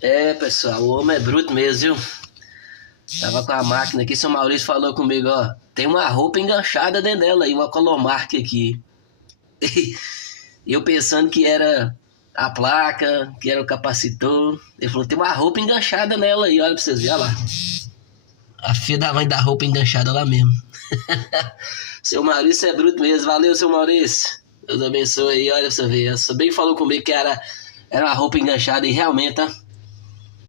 É, pessoal, o homem é bruto mesmo, viu? Tava com a máquina aqui, seu Maurício falou comigo, ó. Tem uma roupa enganchada dentro dela aí, uma colomark aqui. E eu pensando que era a placa, que era o capacitor. Ele falou, tem uma roupa enganchada nela aí, olha pra vocês verem, olha lá. A filha da mãe da roupa enganchada lá mesmo. Seu Maurício é bruto mesmo, valeu, seu Maurício. Deus abençoe aí, olha pra você ver. Você bem falou comigo que era uma roupa enganchada e realmente, tá?